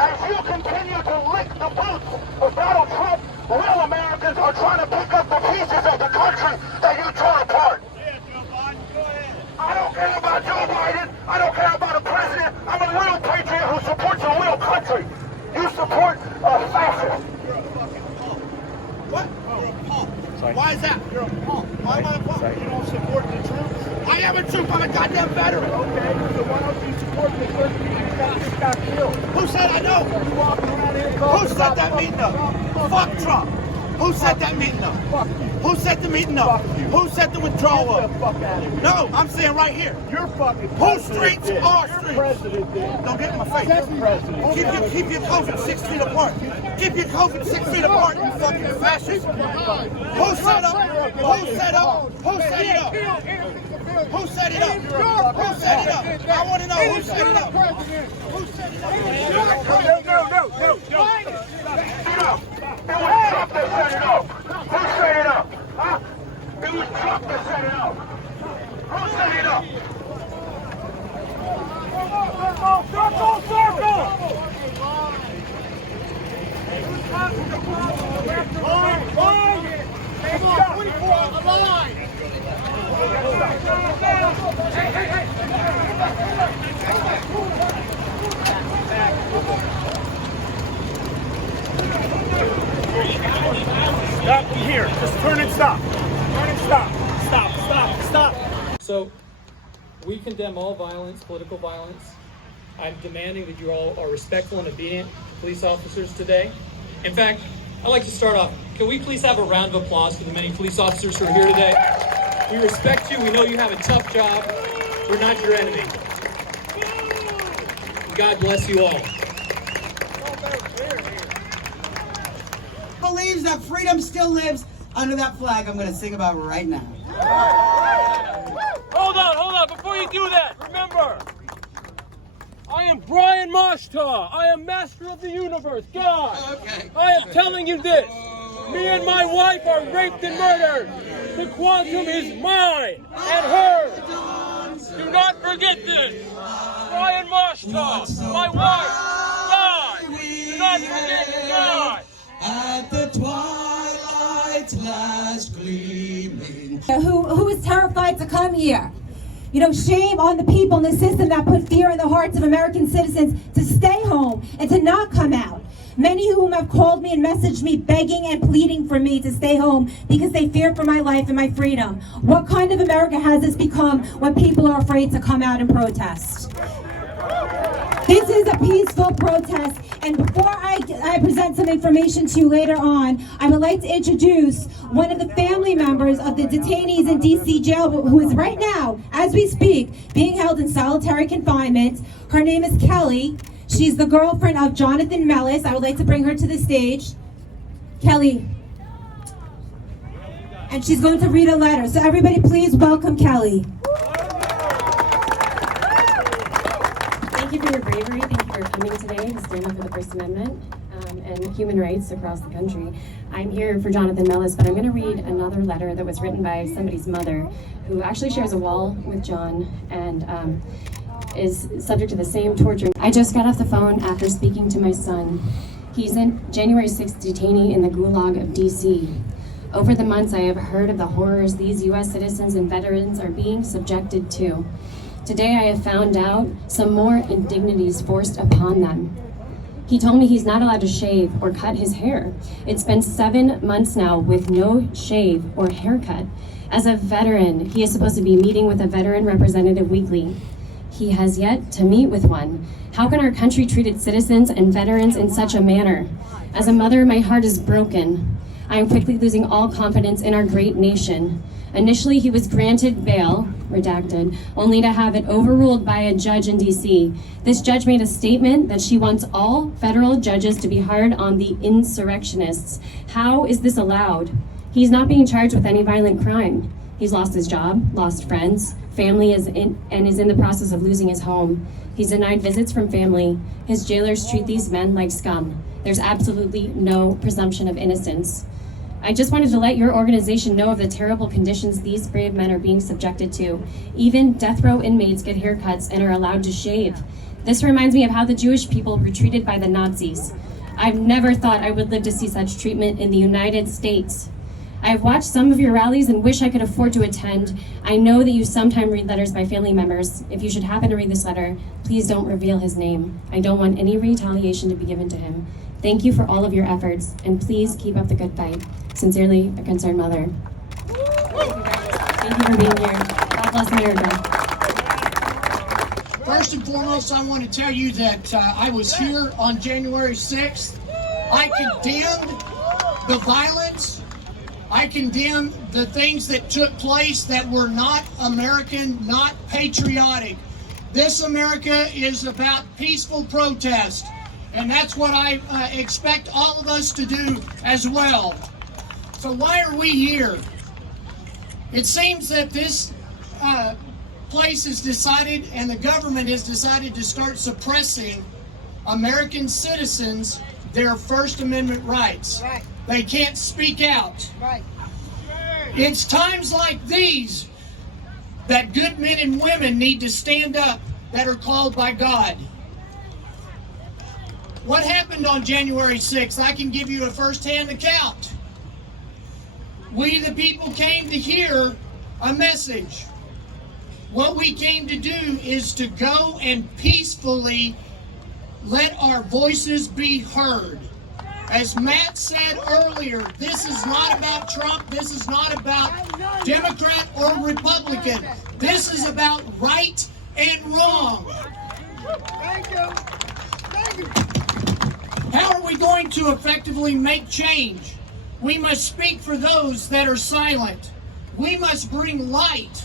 As you continue to lick the boots of Donald Trump, real Americans are trying to pick up the pieces of the country that you tore apart. Yeah, Joe Biden, go ahead. I don't care about Joe Biden. I don't care about a president. I'm a real patriot who supports a real country. You support a fascist. You're a fucking punk. What? You're a punk. Sorry. Why is that? You're a punk. Why am I a punk? You don't support the troops? I am a troop. I'm a goddamn veteran. Okay, so why don't you support the first people that got killed? Who said I know? You walking around here Who set that meeting up? Fuck Trump. Who set that meeting up? Fuck you. Who set the meeting up? Fuck you. Who set the withdrawal Get up? the fuck out of here. No, I'm saying right here. You're fucking Whose president streets did. are Your streets? president did. Don't get in my face. Your president. Keep your COVID 6 feet apart. Keep your COVID 6 feet apart, you fucking fascist. Who set up? Who set up? Who set it up? Who set it up? Who set it up? I want to know who set it up. Who set it up? No. It was Trump that set it up. Who set it up? Huh? It was Trump that set it up. Who set it up? Stop here. Just turn and stop. Turn and stop. Stop. So, we condemn all violence, political violence. I'm demanding that you all are respectful and obedient to police officers today. In fact, I'd like to start off. Can we please have a round of applause for the many police officers who are here today? We respect you. We know you have a tough job. We're not your enemy. God bless you all. Believes that freedom still lives under that flag I'm going to sing about right now. Hold on. Before you do that, remember, I am Brian Moshtar. I am master of the universe, God. Okay. I am telling you this. Me and my wife are raped and murdered. The quantum is mine and hers. Do not forget this. Brian Moshtar, my wife, God. Do not forget God. At the twilight's last gleaming. Who is terrified to come here? You know, shame on the people in the system that put fear in the hearts of American citizens to stay home and to not come out. Many of whom have called me and messaged me begging and pleading for me to stay home because they fear for my life and my freedom. What kind of America has this become when people are afraid to come out and protest? This is a peaceful protest, and before I present some information to you later on, I would like to introduce one of the family members of the detainees in DC jail who is right now, as we speak, being held in solitary confinement. Her name is Kelly. She's the girlfriend of Jonathan Mellis. I would like to bring her to the stage. Kelly. And she's going to read a letter. So everybody please welcome Kelly. Thank you for your bravery. Thank you for coming today to stand up for the First Amendment and human rights across the country. I'm here for Jonathan Mellis, but I'm going to read another letter that was written by somebody's mother who actually shares a wall with John and is subject to the same torture. I just got off the phone after speaking to my son. He's a January 6th detainee in the Gulag of DC. Over the months, I have heard of the horrors these U.S. citizens and veterans are being subjected to. Today, I have found out some more indignities forced upon them. He told me he's not allowed to shave or cut his hair. It's been 7 months now with no shave or haircut. As a veteran, he is supposed to be meeting with a veteran representative weekly. He has yet to meet with one. How can our country treat its citizens and veterans in such a manner? As a mother, my heart is broken. I am quickly losing all confidence in our great nation. Initially, he was granted bail, redacted, only to have it overruled by a judge in DC. This judge made a statement that she wants all federal judges to be hard on the insurrectionists. How is this allowed? He's not being charged with any violent crime. He's lost his job, lost friends, family is in the process of losing his home. He's denied visits from family. His jailers treat these men like scum. There's absolutely no presumption of innocence. I just wanted to let your organization know of the terrible conditions these brave men are being subjected to. Even death row inmates get haircuts and are allowed to shave. This reminds me of how the Jewish people were treated by the Nazis. I've never thought I would live to see such treatment in the United States. I've watched some of your rallies and wish I could afford to attend. I know that you sometimes read letters by family members. If you should happen to read this letter, please don't reveal his name. I don't want any retaliation to be given to him. Thank you for all of your efforts, and please keep up the good fight. Sincerely, a concerned mother. Thank you for being here. God bless America. First and foremost, I want to tell you that I was here on January 6th. I condemned the violence. I condemn the things that took place that were not American, not patriotic. This America is about peaceful protest, and that's what I expect all of us to do as well. So why are we here? It seems that this place has decided, and the government has decided, to start suppressing American citizens, their First Amendment rights. Right. They can't speak out. Right. It's times like these that good men and women need to stand up that are called by God. What happened on January 6th? I can give you a first-hand account. We, the people, came to hear a message. What we came to do is to go and peacefully let our voices be heard. As Matt said earlier, this is not about Trump. This is not about Democrat or Republican. This is about right and wrong. Thank you. Thank you. How are we going to effectively make change? We must speak for those that are silent. We must bring light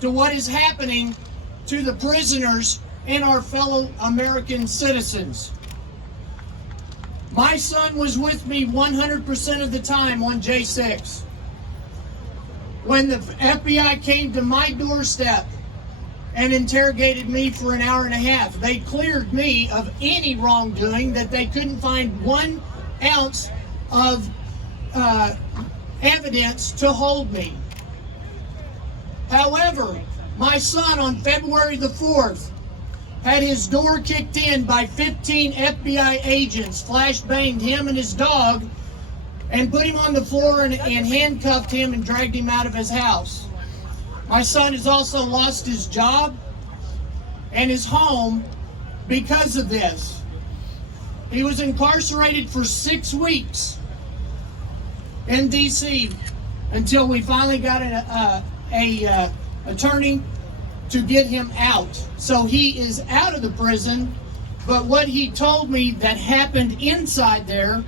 to what is happening to the prisoners and our fellow American citizens. My son was with me 100% of the time on J6. When the FBI came to my doorstep and interrogated me for an hour and a half, they cleared me of any wrongdoing, that they couldn't find 1 ounce of evidence to hold me. However, my son on February the 4th had his door kicked in by 15 FBI agents, flashbanged him and his dog, and put him on the floor and handcuffed him and dragged him out of his house. My son has also lost his job and his home because of this. He was incarcerated for 6 weeks in D.C. until we finally got an attorney to get him out. So he is out of the prison, but what he told me that happened inside there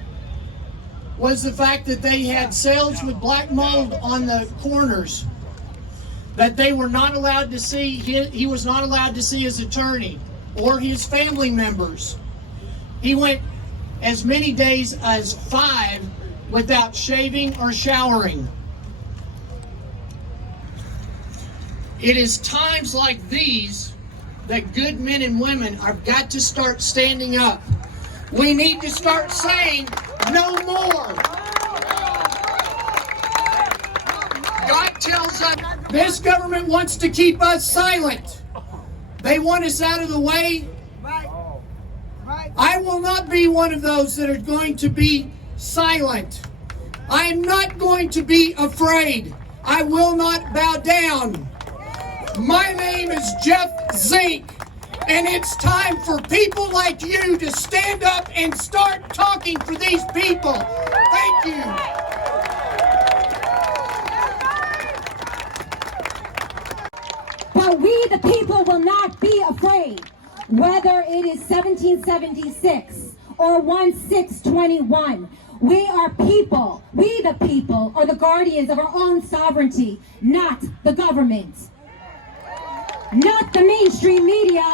was the fact that they had cells with black mold on the corners, that they were not allowed to see, he was not allowed to see his attorney or his family members. He went as many days as 5 without shaving or showering. It is times like these that good men and women have got to start standing up. We need to start saying no more. God tells us this government wants to keep us silent. They want us out of the way. I will not be one of those that are going to be silent. I am not going to be afraid. I will not bow down. My name is Jeff Zink, and it's time for people like you to stand up and start talking for these people. Thank you. But we, the people, will not be afraid. Whether it is 1776 or 1621, We are people. We the people are the guardians of our own sovereignty, not the government. Not the mainstream media,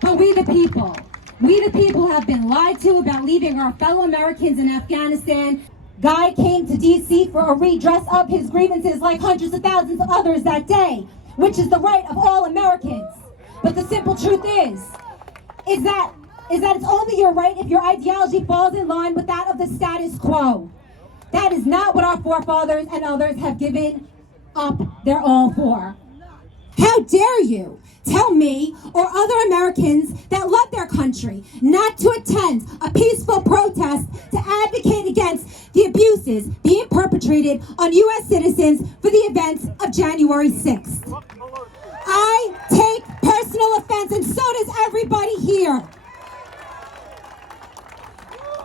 but we the people. We the people have been lied to about leaving our fellow Americans in Afghanistan. Guy came to D.C. for a redress of his grievances like hundreds of thousands of others that day, which is the right of all Americans. But the simple truth is that it's only your right if your ideology falls in line with that of the status quo. That is not what our forefathers and others have given up their all for. How dare you tell me or other Americans that love their country not to attend a peaceful protest to advocate against the abuses being perpetrated on U.S. citizens for the events of January 6th. I take personal offense, and so does everybody here.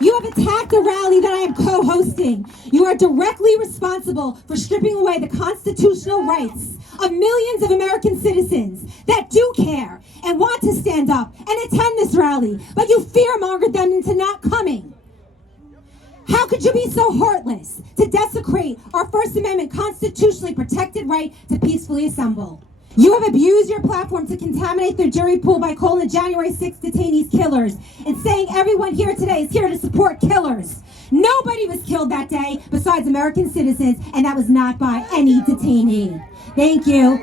You have attacked a rally that I am co-hosting. You are directly responsible for stripping away the constitutional rights of millions of American citizens that do care and want to stand up and attend this rally, but you fear-mongered them into not coming. How could you be so heartless to desecrate our First Amendment constitutionally protected right to peacefully assemble? You have abused your platform to contaminate the jury pool by calling January 6th detainees killers and saying everyone here today is here to support killers. Nobody was killed that day besides American citizens, and that was not by any detainee. Thank you.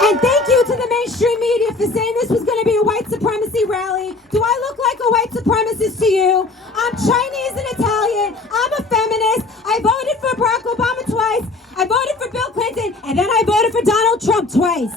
And thank you to the mainstream media for saying this was going to be a white supremacy rally. Do I look like a white supremacist to you? I'm Chinese and Italian. I'm a feminist. I voted for Barack Obama twice. I voted for Bill Clinton, and then I voted for Donald Trump twice.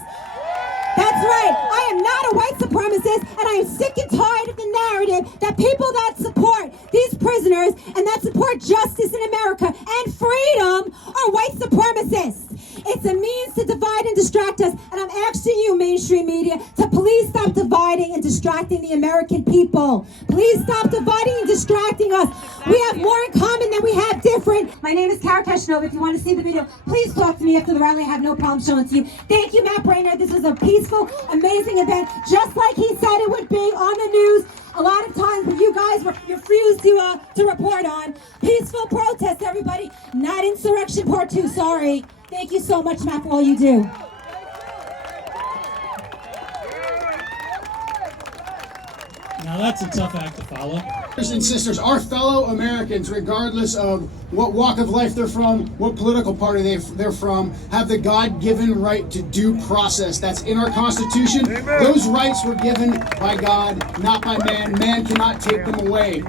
That's right. I am not a white supremacist, and I am sick and tired of the narrative that people that support these prisoners and that support justice in America and freedom are white supremacists. It's a means to divide and distract us, and I'm asking you, mainstream media, to please stop dividing and distracting the American people. Please stop dividing and distracting us. We have more in common than we have different. My name is Kara Keshnova. If you want to see the video, please talk to me after the rally. I have no problem showing it to you. Thank you, Matt Brainerd. This was a peaceful, amazing event, just like he said it would be on the news. A lot of times when you guys refuse to report on. Peaceful protest, everybody. Not insurrection part 2, sorry. Thank you so much, Matt, for all you do. Now that's a tough act to follow. Brothers and sisters, our fellow Americans, regardless of what walk of life they're from, what political party they're from, have the God-given right to due process. That's in our Constitution. Those rights were given by God, not by man. Man cannot take them away.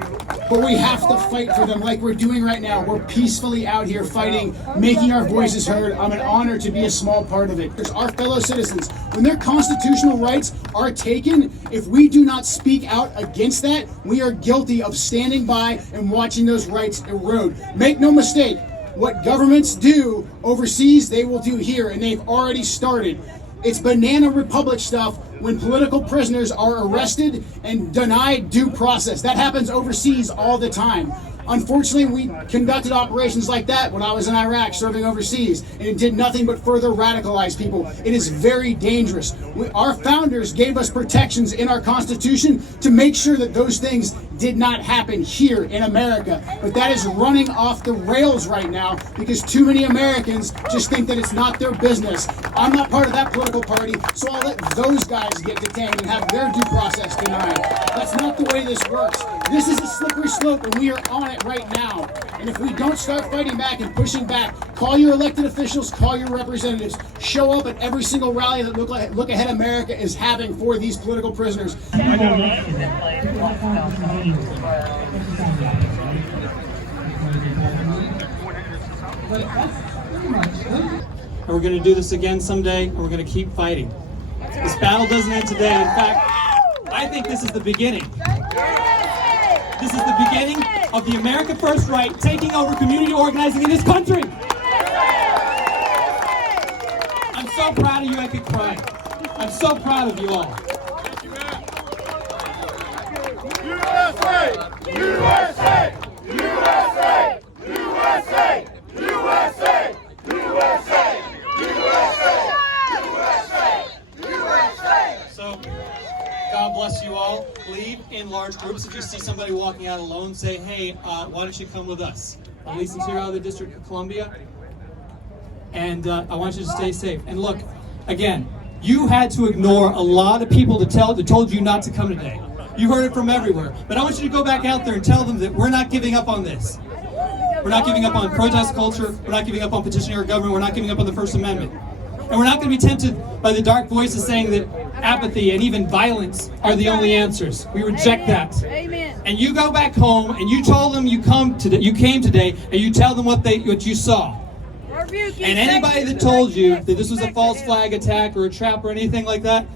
But we have to fight for them like we're doing right now. We're peacefully out here fighting, making our voices heard. I'm an honor to be a small part of it. There's our fellow citizens. When their constitutional rights are taken, if we do not speak out against that, we are guilty of standing by and watching those rights erode. Make no mistake, what governments do overseas, they will do here, and they've already started. It's banana republic stuff when political prisoners are arrested and denied due process. That happens overseas all the time. Unfortunately, we conducted operations like that when I was in Iraq serving overseas, and it did nothing but further radicalize people. It is very dangerous. Our founders gave us protections in our Constitution to make sure that those things did not happen here in America. But that is running off the rails right now because too many Americans just think that it's not their business. I'm not part of that political party, so I'll let those guys get detained and have their due process denied. That's not the way this works. This is a slippery slope, and we are on it right now. And if we don't start fighting back and pushing back, call your elected officials, call your representatives, show up at every single rally that Look Ahead America is having for these political prisoners. And we're going to do this again someday, and we're going to keep fighting. This battle doesn't end today. In fact, I think this is the beginning. This is the beginning of the America First right taking over community organizing in this country. I'm so proud of you, I could cry. I'm so proud of you all. USA! USA! USA! USA! USA! USA! USA! USA! So, God bless you all. Leave in large groups. If you see somebody walking out alone, say, hey, why don't you come with us? Lisa's here out of the District of Columbia. And I want you to stay safe. And look, again, you had to ignore a lot of people that told you not to come today. You heard it from everywhere. But I want you to go back out there and tell them that we're not giving up on this. We're not giving up on protest culture. We're not giving up on petitioning our government. We're not giving up on the First Amendment. And we're not going to be tempted by the dark voices saying that apathy and even violence are the only answers. We reject that. Amen. And you go back home and you told them you came today, and you tell them what you saw. And anybody that told you that this was a false flag attack or a trap or anything like that,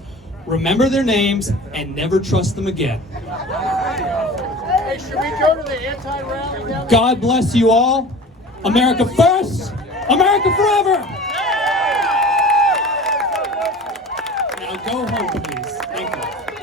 remember their names and never trust them again. Hey, should we go to the anti-rally now? God bless you all. America first, America forever. Now go home, please. Thank you.